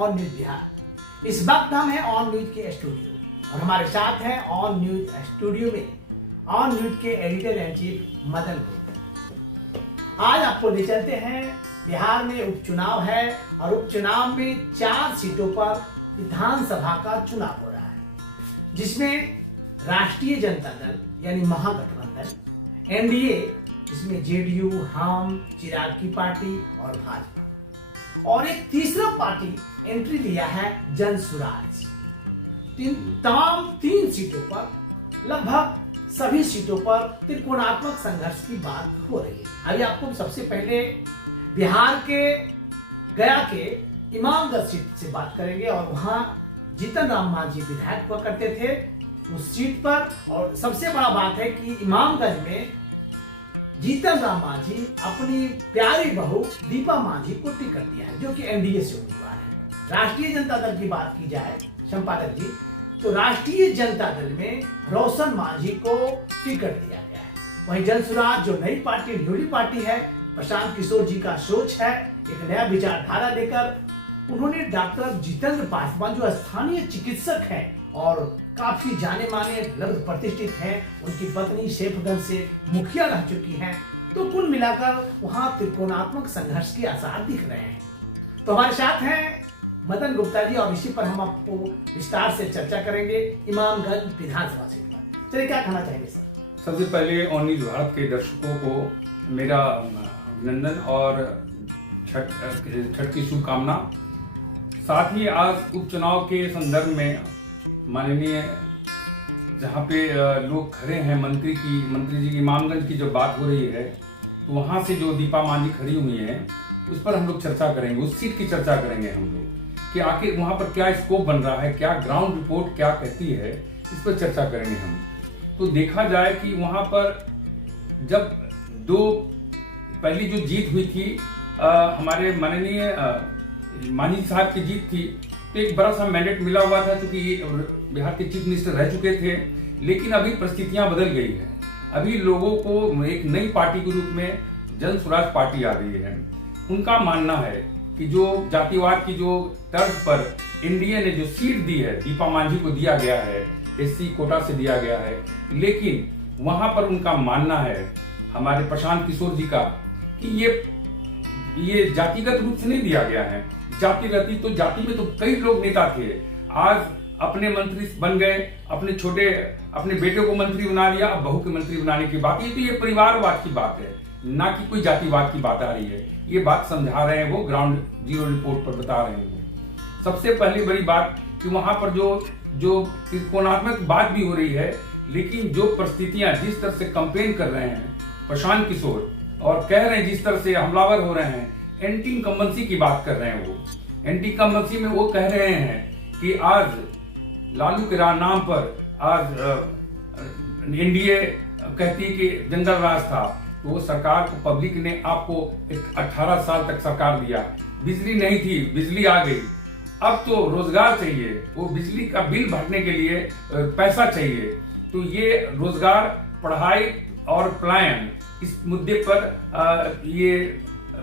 On news Bihar. इस वक्त हम हैं ऑन न्यूज के स्टूडियो और हमारे साथ हैं ऑन न्यूज स्टूडियो में ऑन न्यूज के editor in chief Madan Gupta. आज आपको ले चलते हैं, बिहार में उपचुनाव है और उपचुनाव में 4 सीटों पर विधानसभा का चुनाव हो रहा है, जिसमें राष्ट्रीय जनता दल यानी महागठबंधन, एनडीए जिसमें जेडीयू, हम, चिराग की पार्टी और भाजपा, और एक तीसरा पार्टी एंट्री लिया है जन सुराज। तमाम 3 सीटों पर, लगभग सभी सीटों पर त्रिकोणात्मक संघर्ष की बात हो रही है। अभी आपको सबसे पहले बिहार के गया के इमामगंज सीट से बात करेंगे और वहां जीतन राम मांझी विधायक हुआ करते थे उस सीट पर। और सबसे बड़ा बात है कि इमामगंज में जीतन राम मांझी अपनी प्यारी बहू दीपा मांझी को टिकट दिया है, जो कि एनडीए से उम्मीदवार है। राष्ट्रीय जनता दल की बात की जाए संपादक जी, तो राष्ट्रीय जनता दल में रोशन मांझी को टिकट दिया गया है। वहीं जनसुराज जो नई पार्टी, न्यूली पार्टी है, प्रशांत किशोर जी का सोच है एक नया विचारधारा लेकर, उन्होंने डॉक्टर जितेंद्र पासवान जो स्थानीय चिकित्सक हैं और काफी जाने माने लब्ध प्रतिष्ठित हैं, उनकी पत्नी सैफगंज से मुखिया रह चुकी हैं, तो कुल मिलाकर वहां त्रिकोणात्मक संघर्ष के आसार दिख रहे हैं। तो हमारे साथ हैं मदन गुप्ता जी और इसी पर हम आपको विस्तार से चर्चा करेंगे इमामगंज विधानसभा सीट पर। चलिए, क्या कहना चाहेंगे सर? सबसे पहले ऑन न्यूज भारत के दर्शकों को मेरा अभिनंदन और छठ की शुभकामना। साथ ही आज उपचुनाव के संदर्भ में माननीय जहाँ पे लोग खड़े हैं, मंत्री जी की इमामगंज की जब बात हो रही है, तो वहाँ से जो दीपा मांझी खड़ी हुई है उस पर हम लोग चर्चा करेंगे, उस सीट की चर्चा करेंगे हम लोग कि आखिर वहाँ पर क्या स्कोप बन रहा है, क्या ग्राउंड रिपोर्ट क्या कहती है, इस पर चर्चा करेंगे हम। तो देखा जाए कि वहाँ पर जब पहली जो जीत हुई थी हमारे माननीय मांझी साहब की जीत थी, तो एक बड़ा सा मैंडेट मिला हुआ था, क्योंकि ये बिहार के चीफ मिनिस्टर रह चुके थे। लेकिन अभी परिस्थितियां बदल गई है, अभी लोगों को एक नई पार्टी के रूप में जन स्वराज पार्टी आ रही है। उनका मानना है कि जो जातिवाद की जो तर्ज पर एनडीए ने जो सीट दी है, दीपा मांझी को दिया गया है, एससी कोटा से दिया गया है, लेकिन वहां पर उनका मानना है हमारे प्रशांत किशोर जी का कि ये जातिगत रूप से नहीं दिया गया है। जाति में तो कई लोग नेता थे, आज अपने मंत्री बन गए, अपने बेटे को मंत्री बना लिया, अब बहू के मंत्री बनाने की बात, ये परिवारवाद की बात है, ना कि कोई जातिवाद की बात आ रही है। ये बात समझा रहे हैं वो, ग्राउंड जीरो रिपोर्ट पर बता रहे हैं वो। सबसे पहली बड़ी बात कि वहां पर जो त्रिकोणात्मक बात भी हो रही है, लेकिन जो परिस्थितियां जिस तरह से कंपेन कर रहे हैं प्रशांत किशोर और कह रहे हैं जिस तरह से हमलावर हो रहे हैं, एंटी इनकम्बेंसी की बात कर रहे हैं वो। एंटी इनकम्बेंसी में वो कह रहे हैं कि आज लालू के नाम पर आज एनडीए कहती है कि जंगल राज था, तो वो सरकार को, पब्लिक ने आपको 18 साल तक सरकार दिया, बिजली नहीं थी, बिजली आ गई, अब तो रोजगार चाहिए, वो बिजली का बिल भरने के लिए पैसा चाहिए। तो ये रोजगार, पढ़ाई और पलायन, इस मुद्दे पर ये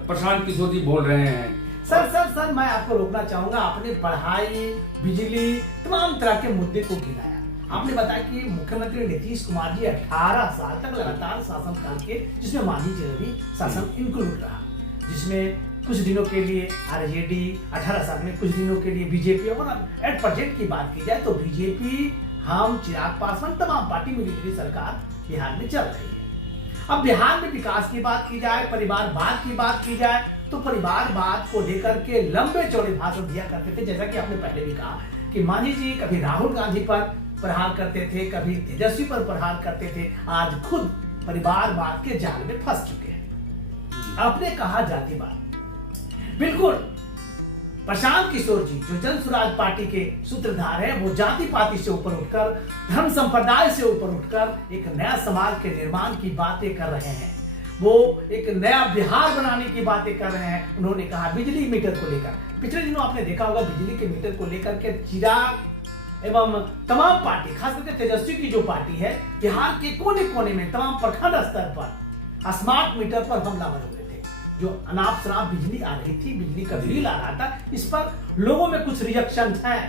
प्रशांत किशोर जी बोल रहे हैं। सर मैं आपको रोकना चाहूंगा। आपने पढ़ाई, बिजली, तमाम तरह के मुद्दे को गिनाया। आपने बताया कि मुख्यमंत्री नीतीश कुमार जी 18 साल तक लगातार शासनकाल के, जिसमें मांझी जी भी शासन इंक्लूड रहा, जिसमें कुछ दिनों के लिए आरजेडी, 18 साल में कुछ दिनों के लिए बीजेपी, और एट प्रेजेंट की बात की जाए तो बीजेपी, हम, चिराग पासवान, तमाम पार्टी मिली सरकार बिहार में चल रही है। अब बिहार में विकास की बात की जाए, परिवारवाद की बात की जाए, तो परिवारवाद को लेकर के लंबे चौड़े भाषण दिया करते थे, जैसा कि आपने पहले भी कहा कि मांझी जी कभी राहुल गांधी पर प्रहार करते थे, कभी तेजस्वी पर प्रहार करते थे, आज खुद परिवारवाद के जाल में फंस चुके हैं। आपने कहा जातिवाद, बिल्कुल प्रशांत किशोर जी जो जन सुराज पार्टी के सूत्रधार हैं, वो जाति पाति से ऊपर उठकर, धर्म संप्रदाय से ऊपर उठकर एक नया समाज के निर्माण की बातें कर रहे हैं। वो एक नया बिहार बनाने की बातें कर रहे हैं। उन्होंने कहा बिजली मीटर को लेकर, पिछले दिनों आपने देखा होगा बिजली के मीटर को लेकर के चिराग एवं तमाम पार्टी, खासकर तेजस्वी की जो पार्टी है, बिहार के कोने कोने में तमाम प्रखंड स्तर पर स्मार्ट मीटर पर हमलावर हुए थे। जो अनाप शनाप बिजली आ रही थी, बिजली का बिल आ रहा था, इस पर लोगों में कुछ रिएक्शन है।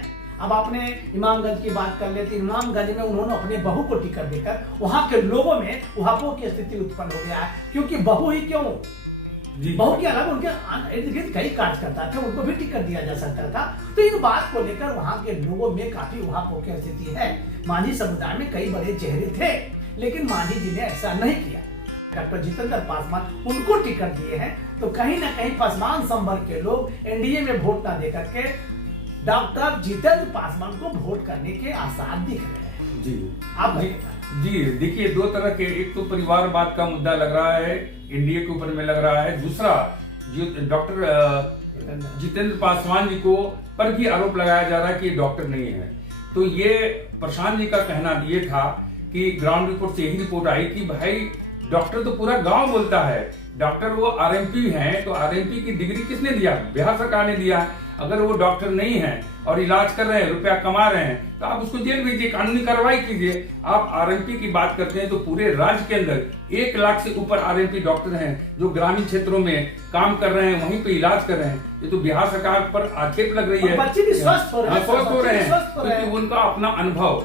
अब आपने इमामगंज की बात कर लेते, इमामगंज में उन्होंने अपने बहू को टिकट देकर वहां के लोगों में उहापों की स्थिति उत्पन्न हो गया है। क्योंकि बहू ही क्यों, बहू के अलावा उनके इर्द गिर्द कई कार्यकर्ता थे, उनको भी टिकट दिया जा सकता था। तो इन बात को लेकर वहां के लोगों में काफी उहापों की स्थिति है। मांझी समुदाय में कई बड़े चेहरे थे, लेकिन मांझी जी ने ऐसा नहीं किया। डॉक्टर जितेंद्र पासवान उनको टिकट दिए हैं, तो कहीं ना कहीं पासवान संवर्ग के लोग एनडीए में वोट ना दे करके डॉक्टर जितेंद्र पासवान को वोट करने के आसार दिख रहे हैं। जी आप जी देखिए, दो तरह के, एक तो परिवारवाद का मुद्दा लग रहा है, एनडीए के ऊपर में लग रहा है। दूसरा जो डॉक्टर जितेंद्र पासवान जी को पर भी आरोप लगाया जा रहा है कि डॉक्टर नहीं है। तो ये प्रशांत जी का कहना ये था कि ग्राउंड रिपोर्ट से यही रिपोर्ट आई कि भाई डॉक्टर तो पूरा गांव बोलता है, डॉक्टर वो आरएमपी हैं, तो आरएमपी की डिग्री किसने दिया? बिहार सरकार ने दिया। अगर वो डॉक्टर नहीं है और इलाज कर रहे हैं, रुपया कमा रहे हैं, तो आप उसको जेल भेजिए, कानूनी कार्रवाई कीजिए। आप आरएमपी की बात करते हैं तो पूरे राज्य के अंदर 1 लाख से ऊपर आरएमपी डॉक्टर हैं जो ग्रामीण क्षेत्रों में काम कर रहे हैं, वहीं पे इलाज कर रहे हैं। ये तो बिहार सरकार पर आक्षेप लग रही है। बच्चे भी स्वस्थ हो रहे हैं, क्योंकि उनका अपना अनुभव,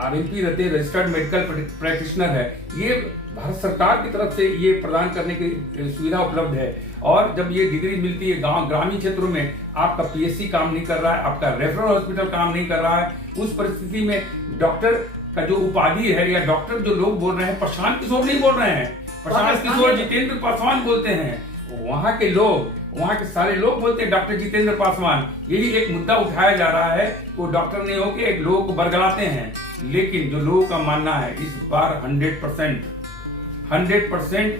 आरएमपी रहते रजिस्टर्ड मेडिकल प्रैक्टिशनर है, ये भारत सरकार की तरफ से ये प्रदान करने की सुविधा उपलब्ध है। और जब ये डिग्री मिलती है गांव ग्रामीण क्षेत्रों में, आपका पीएससी काम नहीं कर रहा है, आपका रेफरल हॉस्पिटल काम नहीं कर रहा है, उस परिस्थिति में डॉक्टर का जो उपाधि है या डॉक्टर जो लोग बोल रहे हैं, प्रशांत किशोर नहीं बोल रहे हैं, प्रशांत किशोर जितेंद्र पासवान बोलते हैं। वहां के लोग, वहां के सारे लोग बोलते हैं डॉक्टर जितेंद्र पासवान। यही एक मुद्दा उठाया जा रहा है, वो डॉक्टर नहीं होके एक लोगों को बरगलाते हैं। लेकिन जो लोगों का मानना है, इस बार 100%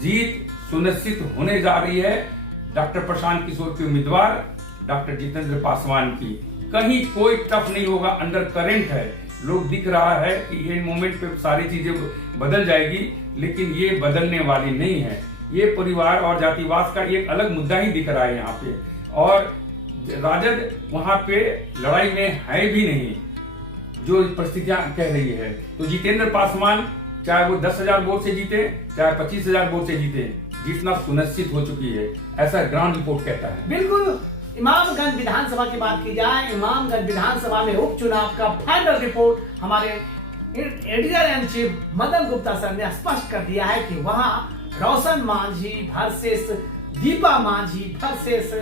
जीत सुनिश्चित होने जा रही है डॉक्टर प्रशांत किशोर के उम्मीदवार डॉक्टर जितेंद्र पासवान की। कहीं कोई टफ नहीं होगा, अंडर करेंट है। लोग दिख रहा है कि ये मोमेंट पे सारी चीजें बदल जाएगी, लेकिन ये बदलने वाली नहीं है। ये परिवार और जातिवाद का एक अलग मुद्दा ही दिख रहा है यहाँ पे, और राजद वहां पे लड़ाई में है भी नहीं जो परिस्थितियां कह रही है। तो जितेंद्र पासवान चाहे वो 10,000 वोट से जीते, चाहे 25,000 वोट से जीते, जीतना सुनिश्चित हो चुकी है, ऐसा ग्राउंड रिपोर्ट कहता है। बिल्कुल। इमामगंज विधानसभा की बात की जाए, इमामगंज विधानसभा में उपचुनाव का फाइनल रिपोर्ट हमारे editor in chief Madan Gupta sir ने स्पष्ट कर दिया है कि वहां Roshan Manjhi versus Deepa Manjhi versus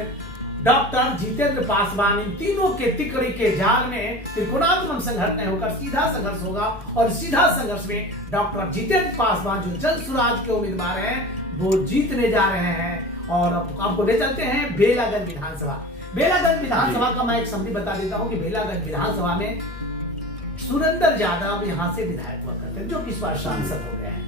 doctor Jitendra Paswan, इन तीनों के तिकड़ी के जाल में त्रिकोणात्मक संघर्ष नहीं होकर सीधा संघर्ष होगा। और सीधा संघर्ष में डॉक्टर जितेंद्र पासवान जो जन सुराज के उम्मीदवार हैं, वो जीतने जा रहे हैं। और अब आपको ले चलते हैं बेलागंज विधानसभा। बेलागंज विधानसभा का मैं एक समरी बता देता हूँ कि बेलागंज विधानसभा में सुरेंद्र यादव यहाँ से विधायक हुआ करते हैं, जो कि इस बार सांसद हो गए हैं।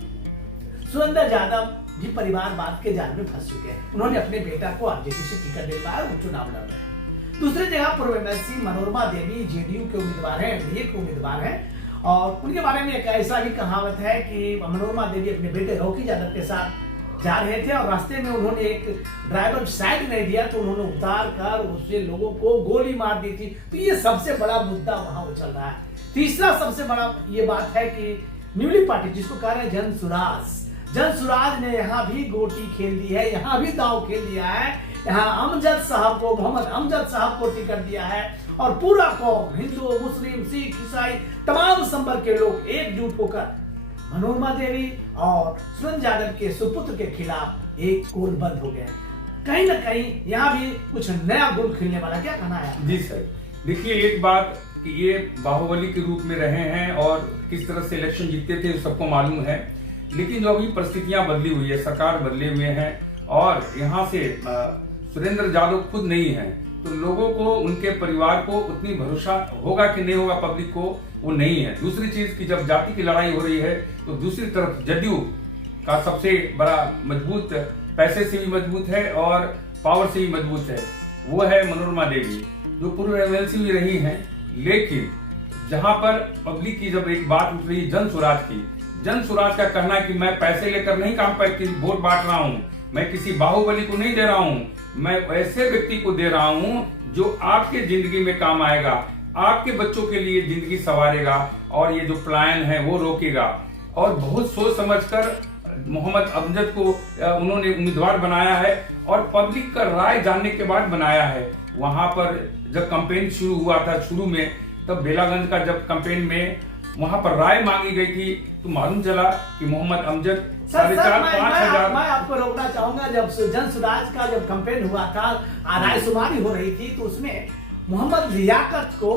सुरेंद्र यादव जी परिवारवाद के जाल में फंस चुके हैं। उन्होंने अपने बेटा को आरजेडी से टिकट दिलवाया, वो चुनाव लड़ रहे हैं। दूसरी जगह पूर्व एमएलसी मनोरमा देवी जेडीयू के उम्मीदवार हैं, एनडीए के उम्मीदवार हैं। और उनके बारे में एक ऐसा भी कहावत है कि मनोरमा देवी अपने बेटे रॉकी यादव के साथ जा रहे थे और रास्ते में उन्होंने एक ड्राइवर साइड नहीं दिया, तो उन्होंने उतार कर उससे लोगों को गोली मार दी थी। तो ये सबसे बड़ा मुद्दा वहां उछल रहा है। तीसरा सबसे बड़ा ये बात है कि न्यूली पार्टी, जिसको कह रहे हैं जन सुराज ने यहाँ भी गोटी खेल दी है, यहाँ भी दांव खेल दिया है। यहाँ अमजद साहब को, मोहम्मद अमजद साहब को टिकट दिया है और पूरा कौम, हिंदू, मुस्लिम, सिख, ईसाई, तमाम संपर्क के लोग एकजुट होकर मनोरमा देवी और सुरेंद्र यादव के सुपुत्र के खिलाफ एक कोल बंद हो गया। कहीं ना कहीं यहाँ भी कुछ नया गुल खिलने वाला, क्या कहना है? जी सर, देखिए एक बात कि ये बाहुबली के रूप में रहे हैं और किस तरह से इलेक्शन जीतते थे सबको मालूम है। लेकिन जो अभी परिस्थितियां बदली हुई है, सरकार बदले हुए हैं और यहाँ से सुरेंद्र यादव खुद नहीं है, तो लोगों को, उनके परिवार को उतनी भरोसा होगा कि नहीं होगा पब्लिक को, वो नहीं है। दूसरी चीज कि जब जाति की लड़ाई हो रही है तो दूसरी तरफ जदयू का सबसे बड़ा मजबूत, पैसे से भी मजबूत है और पावर से भी मजबूत है, वो है मनोरमा देवी, जो पूर्व एमएलसी भी रही हैं। लेकिन जहां पर पब्लिक की जब एक बात उठ रही जन सुराज का कहना कि मैं पैसे लेकर नहीं काम पर वोट बांट रहा हूं, मैं किसी बाहुबली को नहीं दे रहा हूं, मैं ऐसे व्यक्ति को दे रहा हूं जो आपके जिंदगी में काम आएगा, आपके बच्चों के लिए जिंदगी संवारेगा और ये जो पलायन है वो रोकेगा। और बहुत सोच समझकर मोहम्मद अमजद को उन्होंने उम्मीदवार बनाया है और पब्लिक का राय जानने के बाद बनाया है। वहां पर जब कैंपेन शुरू हुआ था शुरू में, तब बेलागंज का जब कैंपेन में वहां पर राय मांगी गई थी, तो मालूम चला कि मोहम्मद अमजद 4,500-5,000। मैं आपको रोकना चाहूंगा, जब जन स्वराज का जब कैंपेन हुआ था, रायशुमारी हो रही थी, तो उसमें मोहम्मद लियाकत को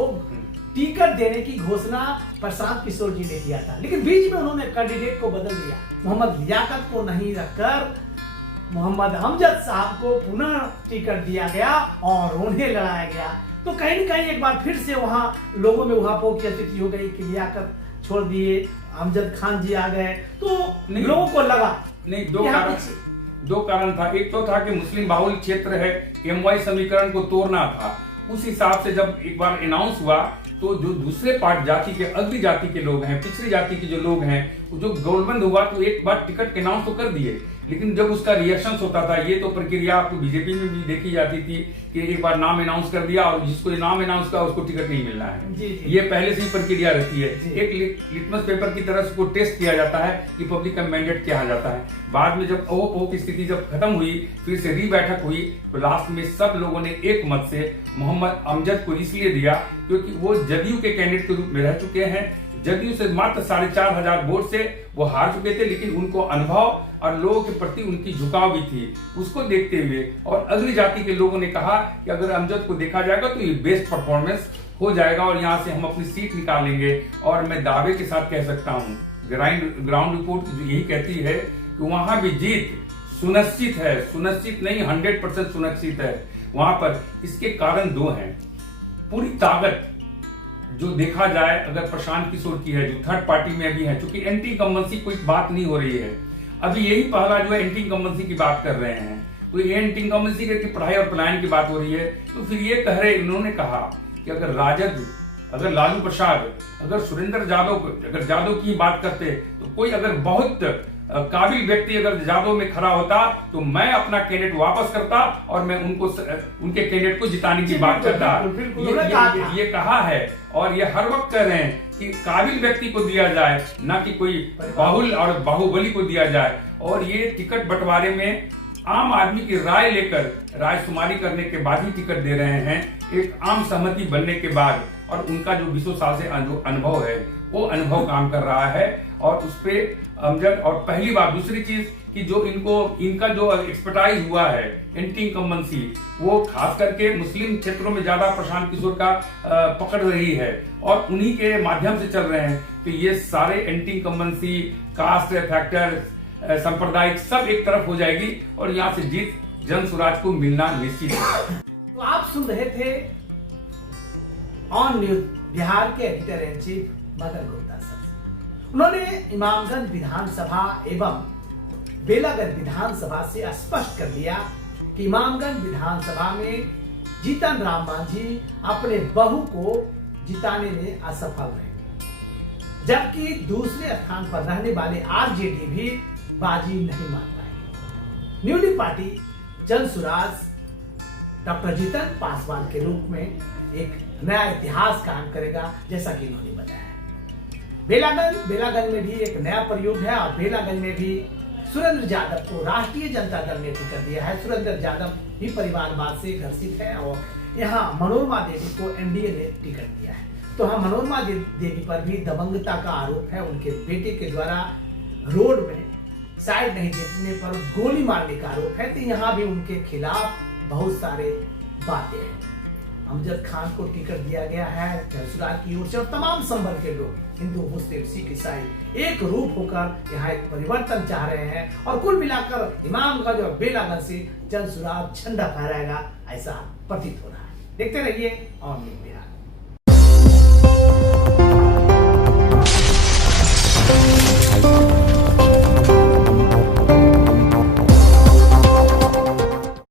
टिकट देने की घोषणा प्रशांत किशोर जी ने किया था, लेकिन बीच में उन्होंने कैंडिडेट को बदल दिया। मोहम्मद लियाकत को नहीं रखकर मोहम्मद अमजद साहब को पुनः टिकट दिया गया और उन्हें लड़ाया गया। तो कहीं न कहीं एक बार फिर से वहां लोगों में उहापोह की स्थिति हो गई कि लियाकत छोड़ दिए, अमजद खान जी आ गए, तो लोगों को लगा नहीं। दो कारण था। एक तो था कि मुस्लिम बाहुल क्षेत्र है, MY समीकरण को तोड़ना था। उस हिसाब से जब एक बार अनाउंस हुआ, तो जो दूसरे पार्ट जाति के, अग्र जाति के लोग हैं, पिछड़ी जाति के जो लोग हैं, जो गोलबंद हुआ, तो एक बार टिकट अनाउंस तो कर दिए, लेकिन जब उसका रिएक्शन होता था, ये तो प्रक्रिया आपको बीजेपी में भी देखी जाती थी कि एक बार नाम अनाउंस कर दिया और जिसको नाम अनाउंस किया उसको टिकट नहीं मिलना है। ये पहले से ही प्रक्रिया रहती है। एक लिटमस पेपर की तरह उसको टेस्ट किया जाता है कि पब्लिक का मैंडेट क्या जाता है। बाद में जब ओहो की स्थिति जब खत्म हुई, फिर से री बैठक हुई, तो लास्ट में सब लोगों ने एक मत से मोहम्मद अमजद को इसलिए दिया क्योंकि वो जदयू के कैंडिडेट के रूप में रह चुके हैं। जदयू से मात्र 4,500 वोट से वो हार चुके थे, लेकिन उनको अनुभव और लोगों के प्रति उनकी झुकाव भी थी। उसको देखते हुए और अग्र जाति के लोगों ने कहा कि अगर अमजद को देखा जाएगा तो ये बेस्ट परफॉर्मेंस हो जाएगा और यहाँ से हम अपनी सीट निकालेंगे। और मैं दावे के साथ कह सकता हूँ, ग्राउंड रिपोर्ट यही कहती है कि वहां भी जीत सुनिश्चित है, सुनिश्चित नहीं 100% सुनिश्चित है वहां पर। इसके कारण दो हैं। पूरी ताकत जो देखा जाए अगर प्रशांत किशोर की है, जो थर्ड पार्टी में अभी है, क्योंकि एंटी इनकम्बेंसी कोई बात नहीं हो रही है अभी, यही पहला जो है एंटी इनकम्बेंसी की बात कर रहे हैं, तो ये एंटी इनकम्बेंसी की पढ़ाई और पलायन की बात हो रही है। तो फिर ये कह रहे, इन्होंने कहा कि अगर राजद, अगर लालू प्रसाद, अगर सुरेंद्र यादव, अगर यादव की बात करते, तो कोई अगर बहुत काबिल व्यक्ति अगर यादव में खड़ा होता तो मैं अपना कैंडिडेट वापस करता और मैं उनके कैंडिडेट को जिताने की बात करता। ये कहा है और ये हर वक्त कह रहे हैं कि काबिल व्यक्ति को दिया जाए, ना कि कोई बाहुल और बाहुबली को दिया जाए। और ये टिकट बंटवारे में आम आदमी की राय लेकर रायशुमारी करने के बाद ही टिकट दे रहे हैं, एक आम सहमति बनने के बाद। और उनका जो 20 साल से जो अनुभव है, वो अनुभव काम कर रहा है और उस पे अमजद। और पहली बात, दूसरी चीज कि जो इनका जो एक्सपर्टाइज हुआ है एंटी इनकम्बेंसी, वो खास करके मुस्लिम क्षेत्रों में ज्यादा प्रशांत किशोर का पकड़ रही है और उन्हीं के माध्यम से चल रहे हैं। तो ये सारे एंटी इनकम्बेंसी, कास्ट फैक्टर, सांप्रदायिक सब एक तरफ हो जाएगी और यहाँ से जीत जन स्वराज को मिलना निश्चित है। तो आप सुन रहे थे ऑन न्यूज बिहार के editor in chief Madan Gupta sir. उन्होंने इमामगंज विधानसभा एवं बेलागंज विधानसभा से स्पष्ट कर दिया कि इमामगंज विधानसभा में जीतन राम मांझी अपने बहू को जिताने में असफल रहे, जबकि दूसरे स्थान पर रहने वाले आरजेडी भी बाजी नहीं मान पाए। न्यूली पार्टी जन स्वराज डॉक्टर जीतन पासवान के रूप में एक नया इतिहास कायम करेगा, जैसा कि इन्होंने बताया। बेलागंज में भी एक नया प्रयोग है और बेलागंज में भी सुरेंद्र यादव को राष्ट्रीय जनता दल ने टिकट दिया है। सुरेंद्र यादव भी परिवारवाद से ग्रसित है और यहाँ मनोरमा देवी को एनडीए ने टिकट दिया है। तो हाँ, मनोरमा देवी पर भी दबंगता का आरोप है। उनके बेटे के द्वारा रोड में साइड नहीं देने पर गोली मारने का आरोप है। तो यहाँ भी उनके खिलाफ बहुत सारे बातें हैं। अमजद खान को टिकट दिया गया है जयसुराज की ओर से और तमाम संवर्ग के लोग, हिंदू, मुस्लिम, सिख, ईसाई एक रूप होकर यहाँ एक परिवर्तन चाह रहे हैं और कुल मिलाकर इमामगंज और बेलागंज से जन स्वराज झंडा फहराएगा, ऐसा प्रतीत हो रहा है। देखते रहिए ऑन न्यूज बिहार।